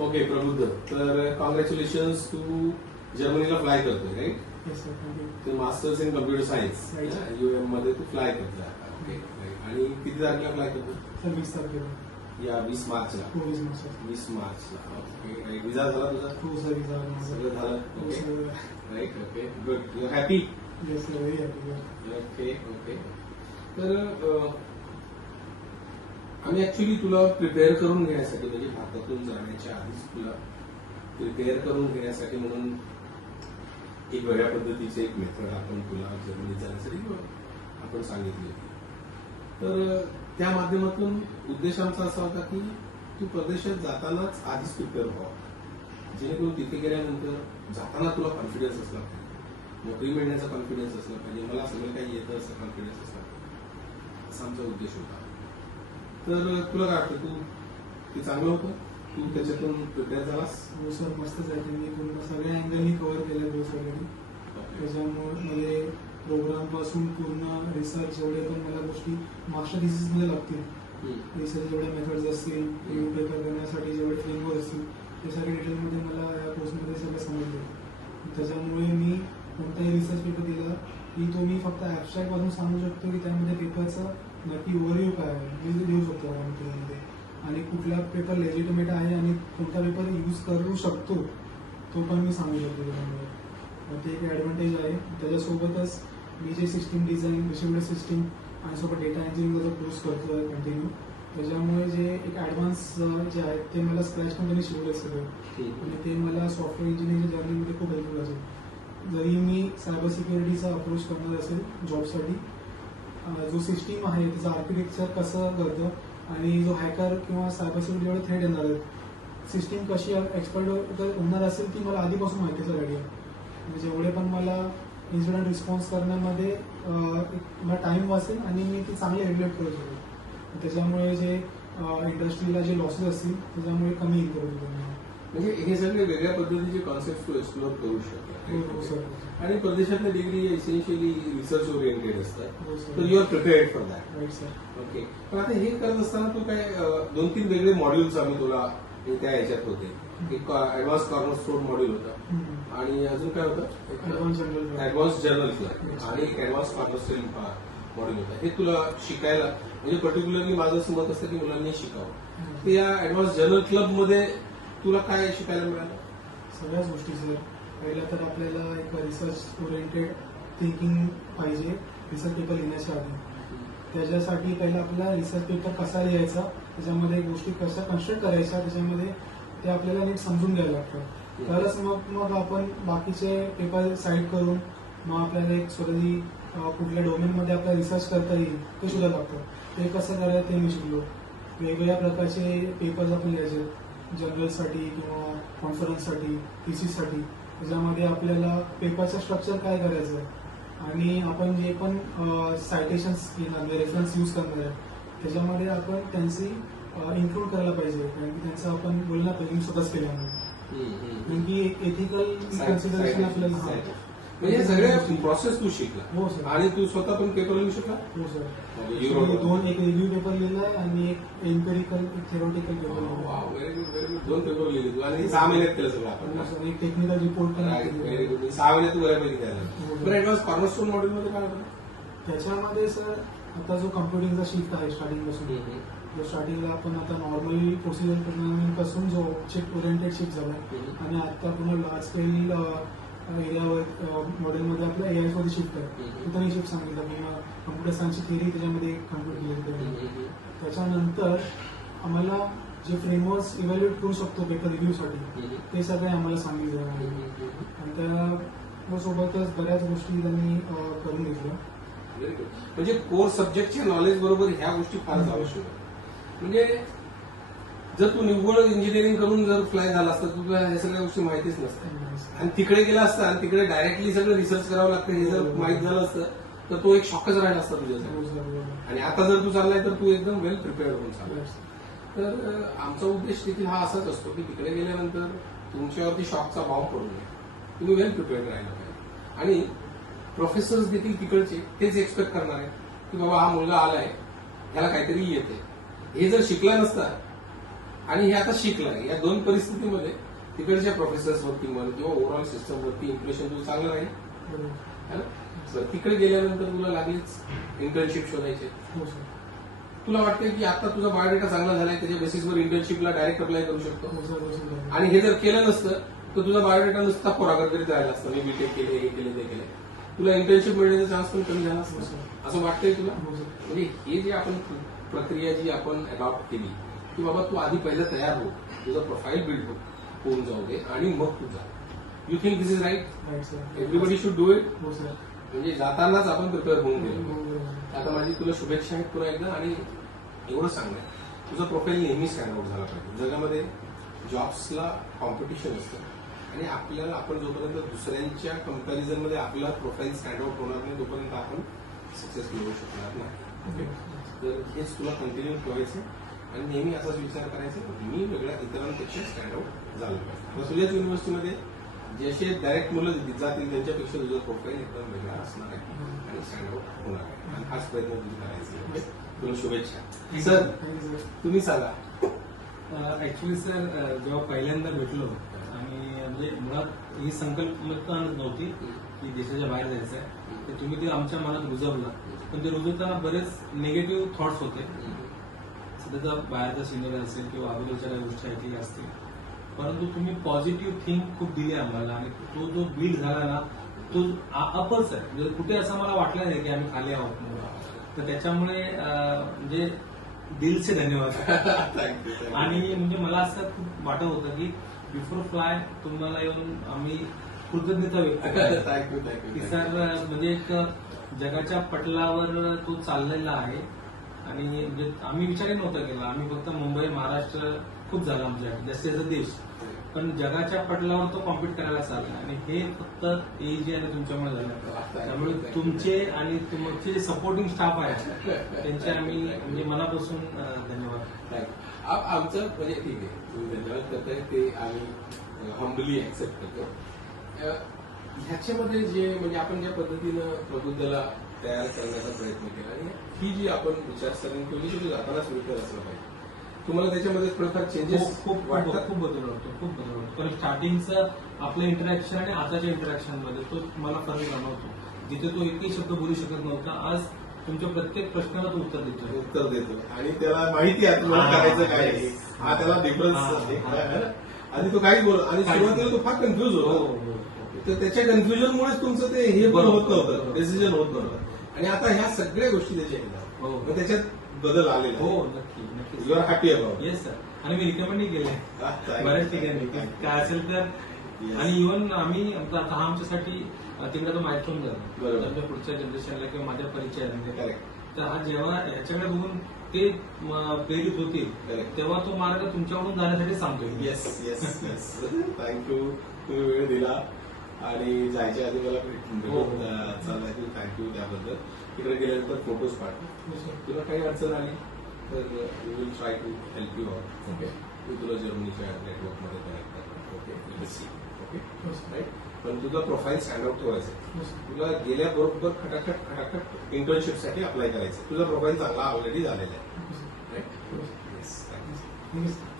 Okay प्रबुद्ध, तर congratulations, तू जर्मनीला फ्लाय करतोय राईट? Yes sir, thank you. तू masters in computer science Right. UM मध्ये तू फ्लाय करतोय आता. Okay, right. आणि किती तारखेला फ्लाय करतो? सर 20 तारखेला या 20 मार्चला. 24 मार्च. 20 मार्चला. Okay, right. विजा झाला तुझा? हो सर, विजा झाला माझा. सगळं झालं? हो okay, sir. Right. Okay, good. You happy? Yes sir, very happy. Okay okay. तर आम्ही ऍक्च्युली तुला प्रिपेअर करून घेण्यासाठी, म्हणजे भारतातून जाण्याच्या आधीच तुला प्रिपेअर करून घेण्यासाठी म्हणून एक वेगळ्या पद्धतीचे एक मेथड आपण तुला जर्मनीत जाण्यासाठी आपण सांगितली होती. तर त्या माध्यमातून उद्देश आमचा असा होता की तू परदेशात जातानाच आधीच प्रिपेअर व्हावा, जेणेकरून तिथे गेल्यानंतर जाताना तुला कॉन्फिडन्स असला पाहिजे, नोकरी मिळण्याचा कॉन्फिडन्स असला पाहिजे, मला सगळं काही येतं असं कॉन्फिडन्स असला पाहिजे, असा आमचा उद्देश होता. तर तुला काय वाटतं, तू ते चांगलं होतं? तू त्याच्यातून प्रिपेअर झालास? हो सर, मस्तच आहे. त्यांनी पूर्ण सगळ्या अँगलनी कव्हर केल्या दिवस ऑलरेडी. त्याच्यामुळे मध्ये प्रोग्राम पासून पूर्ण रिसर्च जेवढे पण मला गोष्टी मास्टर थिसिस मध्ये लागतील, रिसर्च जेवढे मेथड्स असतील, रिव्ह्यू पेपर करण्यासाठी जेवढे फ्रेमवर्क असतील, ते सगळे डिटेलमध्ये मला या कोर्समध्ये सगळं समजले. त्याच्यामुळे मी कोणताही रिसर्च पेपर दिला की तो मी फक्त ॲबस्ट्रॅक्ट पासून सांगू शकतो की त्यामध्ये पेपरचा नक्की ओव्हरव्ह्यू काय आहे हे देऊ शकतो त्यामध्ये, आणि कुठला पेपर लेजिटिमेट आहे आणि कोणता पेपर यूज करू शकतो तो पण मी सांगू शकतो. त्यामुळे ते एक ॲडव्हान्टेज आहे. त्याच्यासोबतच मी जे सिस्टीम डिझाईन, डिस्ट्रिब्युटेड सिस्टीम आणि सोबत डेटा इंजिनिअरिंगचा कोर्स करतो आहे कंटिन्यू, त्याच्यामुळे जे एक ॲडव्हान्स जे आहेत ते मला स्क्रॅच कंपनी शिकवले सगळं, आणि ते मला सॉफ्टवेअर इंजिनिअरिंगच्या जर्नीमध्ये खूप हेल्पफुल असेल. जरी मी सायबर सिक्युरिटीचा अप्रोच करणार असेल जॉबसाठी, जो सिस्टीम आहे त्याचं आर्किटेक्चर कसं करतं आणि जो हॅकर किंवा सायबर सिक्युरिटीवर थ्रेट येणार आहेत, सिस्टीम कशी एक्सपर्ट होणार असेल ती मला आधीपासून माहितीच रेडी आहे. म्हणजे जेवढे पण मला इन्सिडेंट रिस्पॉन्स करण्यामध्ये मला टाईम वाचेल आणि मी ती चांगली रेग्युलेट करू शकेल. त्याच्यामुळे जे इंडस्ट्रीला जे लॉसेस असतील त्याच्यामुळे कमी येईल करू शकतो. म्हणजे हे सगळे वेगळ्या पद्धतीचे कॉन्सेप्ट तू एक्सप्लोर करू शकतो. हो सर. आणि परदेशातल्या डिग्री एसेन्शियली रिसर्च ओरिएंटेड असतात, हो सर. तर you are prepared for that. Right sir. Okay. पण आता हे करत असताना तू काय 2-3 वेगळे मॉड्यूल्स आम्ही तुला त्या ह्याच्यात होते. एक ऍडव्हान्स कॉर्नरस्टोन मॉड्यूल होता आणि अजून काय होतं, ऍडव्हान्स जर्नल क्लब आणि एक ऍडव्हान्स कॉर्नरस्टोन मॉड्यूल होता. हे तुला शिकायला, म्हणजे पर्टिक्युलरली माझं असं मत असतं की मुलांनी शिकावं. तर या ऍडव्हान्स जर्नल क्लब मध्ये तुला काय शिकायला मिळालं? सगळ्याच गोष्टी सर. पहिला तर आपल्याला एक रिसर्च ओरिएंटेड थिंकिंग पाहिजे रिसर्च पेपर लिहिण्याच्या आधी. त्याच्यासाठी पहिला आपल्याला रिसर्च पेपर कसा लिहायचा, त्याच्यामध्ये गोष्टी कशा कन्स्ट्रक्ट करायच्या, त्याच्यामध्ये ते आपल्याला नीट समजून घ्यायला लागतं. तरच मग आपण बाकीचे पेपर साईड करून मग आपल्याला एक स्वतःची कुठल्या डोमेनमध्ये आपल्याला रिसर्च करता येईल ते सुद्धा लागतं. ते कसं करायचं ते मी शिकलो. वेगवेगळ्या प्रकारचे पेपर्स आपण लिहायचे, जर्नलसाठी किंवा कॉन्फरन्ससाठी, थिसिससाठी. त्याच्यामध्ये आपल्याला पेपरचं स्ट्रक्चर काय करायचं आणि आपण जे पण सायटेशन्स घेणार, रेफरन्स यूज करणार आहे, त्याच्यामध्ये आपण त्यांची इन्क्लूड करायला पाहिजे. कारण की त्यांचं आपण बोलणार पाहिजे स्वतःच केल्यामुळे, कारण की एक एथिकल कन्सिडरेशन आपल्याला. म्हणजे सगळ्या प्रोसेस तू शिकला. हो सर. आणि तू स्वतः पण पेपर लिहू शकला? हो सर. म्हणजे दोन, एक रिव्ह्यू पेपर लिहिलाय आणि एक एम्पेरिकल थेरोटिकल पेपर लिहिला. Very good very good. 2 paper लिहिले तू आणि 6 महिन्यात केलं सगळं आपण. सर एक टेक्निकल रिपोर्ट पण व्हेरी गुड. 6 महिन्यात तू बऱ्यापैकी द्यायला. बरं, ऍडव्हान्स कॉर्नरस्टोन मॉड्यूल मध्ये काय होतं? त्याच्यामध्ये सर आता जो कम्प्युटिंगचा शिफ्ट आहे स्टार्टिंग पासून, जो स्टार्टिंगला आपण आता नॉर्मली प्रोसिजर प्रोग्रामिंग पासून जो ऑब्जेक्ट ओरिएंटेड शिफ्ट झाला आणि आता पुन्हा लार्ज स्केल एरियावर मॉडेलमध्ये आपल्या एआय मध्ये शिफ्ट आहे. तिथं शिफ्ट सांगितलं किंवा कम्प्युटर सायन्सची थिअरी त्याच्यामध्ये कम्प्लीट केली. त्याच्यानंतर आम्हाला जे फ्रेमवर्क्स इव्हॅल्युएट करू शकतो पेपर रिव्ह्यूसाठी ते सगळे आम्हाला सांगितलं आणि त्यासोबतच बऱ्याच गोष्टी त्यांनी करून घेतल्या. Very good. म्हणजे कोर सब्जेक्टच्या नॉलेज बरोबर ह्या गोष्टी फारच आवश्यक आहेत. म्हणजे जर तू निव्वळ इंजिनिअरिंग करून जर फ्लाय झाला असता, तुला ह्या सगळ्या गोष्टी माहितीच नसतात आणि तिकडे गेला असता आणि तिकडे डायरेक्टली सगळं रिसर्च करावं लागतं हे जर माहित झालं असतं तर तो एक शॉकच राहिला असता तुझ्यासाठी. आणि आता जर तू चाललाय तर तू एकदम वेल प्रिपेअर्ड होऊन चाललाय. तर आमचा उद्देश देखील हा असाच असतो की तिकडे गेल्यानंतर तुमच्यावरती शॉकचा भाव पडू नये, तुम्ही वेल प्रिपेअर्ड राहिला पाहिजे. आणि प्रोफेसर्स देखील तिकडचे तेच एक्सपेक्ट करणार आहे की बाबा हा मुलगा आलाय, ह्याला काहीतरी येते. हे जर शिकला नसता आणि हे आता शिकला. या दोन परिस्थितीमध्ये तिकडच्या प्रोफेसर्सवरती म्हण किंवा ओव्हरऑल सिस्टमवरती इम्प्रेशन तुझं चांगलं राहील. बरोबर. है ना? सर तिकडे गेल्यानंतर तुला लागलीच इंटर्नशिप शोधायची. हो सर. तुला वाटतं की आता तुझा बायोडेटा चांगला झालाय त्याच्या बेसिसवर इंटर्नशिपला डायरेक्ट अप्लाय करू शकतो. हो सर, हो सर. आणि हे जर केलं नसतं तर तुझा बायोडेटा नुसता पोरागत राहिला असता. मी बीटेक केले, हे केले, ते केले. तुला इंटर्नशिप मिळण्याचा चान्स पण कमी झाला हो असता. सर. असं वाटतंय तुला? हो सर. म्हणजे हे जे आपण प्रक्रिया जी आपण अडॉप्ट केली की बाबा तू आधी पहिलं तयार हो, तुझं प्रोफाईल बिल्ड होऊन जाऊ दे आणि मग तू जा. You think this is right? Right sir. Everybody should do it. हो सर. म्हणजे जातानाच आपण प्रिपेअर होऊन गेलो. हो, हो. आता माझी तुला शुभेच्छा आहेत पुन्हा एकदा. आणि एवढं सांगणार, तुझा प्रोफाईल नेहमी स्टँड आउट झाला पाहिजे. जगामध्ये जॉब्सला कॉम्पिटिशन असतं आणि आपल्याला आपण जोपर्यंत दुसऱ्यांच्या कंपॅरिझनमध्ये आपला प्रोफाईल स्टँड आउट होणार नाही तोपर्यंत आपण सक्सेस मिळवू शकणार नाही. ओके, तर हेच तुला कंटिन्यू ठेवायचं आणि नेहमी असाच विचार करायचा मी वेगळ्या इतरांपेक्षा स्टँड आउट झालं पाहिजे. आता तुझ्याच युनिव्हर्सिटीमध्ये जसे डायरेक्ट मुलं जातील त्यांच्यापेक्षा तुझं प्रोफाईल एकदम वेगळा असणार आहे आणि स्टँड आउट होणार आहे. आणि हाच प्रयत्न तुझे करायचे. ओके, तुला शुभेच्छा. Sir thank you sir. तुम्ही सांगा. ऍक्च्युली सर जेव्हा पहिल्यांदा भेटलो आणि म्हणजे मुळात ही संकल्पना नव्हती की देशाच्या बाहेर जायचं आहे, तर तुम्ही ते आमच्या मनात रुजवलं. पण ते रुजवताना बरेच निगेटिव्ह थॉट्स होते. सध्याचा बाहेरचा सिनियर असेल किंवा अगोदरच्या काही गोष्टी आहेत की असतील, परंतु तुम्ही पॉझिटिव्ह थिंक खूप दिली आम्हाला आणि तो जो बिल्ड झाला ना तो अपच आहे. म्हणजे कुठे असं मला वाटलं नाही की आम्ही खाली आहोत म्हणून. तर त्याच्यामुळे म्हणजे दिलचे धन्यवाद. थँक्यू. आणि म्हणजे मला असं खूप वाटत होतं की बिफोर फ्लाय तुम्हाला येऊन आम्ही कृतज्ञता व्यक्त करतो थँक्यू की थँक्यू सर म्हणजे एक जगाच्या पटलावर तो चाललेला आहे. आणि म्हणजे आम्ही विचारही नव्हता केला. आम्ही फक्त मुंबई महाराष्ट्र खूप झालं आमच्यासाठी जसे देश, पण जगाच्या पटलावर तो कॉम्पिट करायला चालला. आणि हे फक्त एजी आणि तुमच्यामुळे झालं. त्यामुळे तुमचे आणि तुमचे जे सपोर्टिंग स्टाफ आहे त्यांचे आम्ही म्हणजे मनापासून धन्यवाद. आमचं म्हणजे ठीक आहे, तुम्ही धन्यवाद करताय ते आम्ही हंबली ऍक्सेप्ट करतो. ह्याच्यामध्ये जे म्हणजे आपण ज्या पद्धतीनं प्रबुद्धला तयार करण्याचा प्रयत्न केला आणि ही जी आपण विचारसरणी ठेवली की जातानाच विचार असला पाहिजे, तुम्हाला त्याच्यामध्ये थोडंफार चेंजेस खूप खूप वाटतात? खूप बदल होतो, खूप बदल होतो. कारण स्टार्टिंगचं आपलं इंटरॅक्शन आणि आताच्या इंटरॅक्शन मध्ये तो मला फरक जाणवतो. जिथे तो एकही शब्द बोलू शकत नव्हता, आज तुमच्या प्रत्येक प्रश्नाला तो उत्तर देतो. आणि त्याला माहिती आहे तुम्हाला हा, करायचं काय आहे. yes. हा त्याला डिफरन्स हा, आहे. हा. है ना? आणि तो काहीच बोलत आणि काहीच सुरुवातीला तो फार कन्फ्युज हो, होता. हो, हो. तर त्याच्या कन्फ्युजनमुळेच तुमचं ते हे पण बरोबर, होत नव्हतं, बरोबर. डिसिजन होत नव्हतं. आणि आता ह्या सगळ्या गोष्टी त्याच्या हो. येतात, मग त्याच्यात बदल आलेला हो, नक्की नक्की. You are happy about. Yes sir. आणि मी रिकमेंडही केले बऱ्याच ठिकाणी की काय असेल तर. Yes. आणि इव्हन आम्ही आता हा आमच्यासाठी तिकडे तो मायथ्रोन झाला. बरोबर. आमच्या पुढच्या जनरेशनला किंवा माझ्या परिचयामध्ये. करेक्ट. तर हा जेव्हा ह्याच्याकडे बघून ते प्रेरित होतील Correct. तेव्हा तो मार्ग तुमच्याकडून जाण्यासाठी सांगतोय. Yes yes yes. थँक्यू, तुम्ही वेळ दिला आणि जायच्या आधी मला हो. चालवायची. थँक्यू त्याबद्दल. तिकडे गेल्यानंतर फोटोज पाठव. हो सर. तुला काही अडचण आली तर we will try to help you out. Okay, मी तुला जर्मनीच्या नेटवर्कमध्ये कनेक्ट करतो. Okay, see. ओके, हो सर. राईट. पण तुझा प्रोफाईल स्टँड आउट ठेवायचा. हो सर. तुला गेल्याबरोबर खटाखट इंटर्नशिपसाठी अप्लाय करायचं. तुझा प्रोफाईल चांगला ऑलरेडी झालेला आहे. हो sir. Right. Yes, thank you. Thank you sir.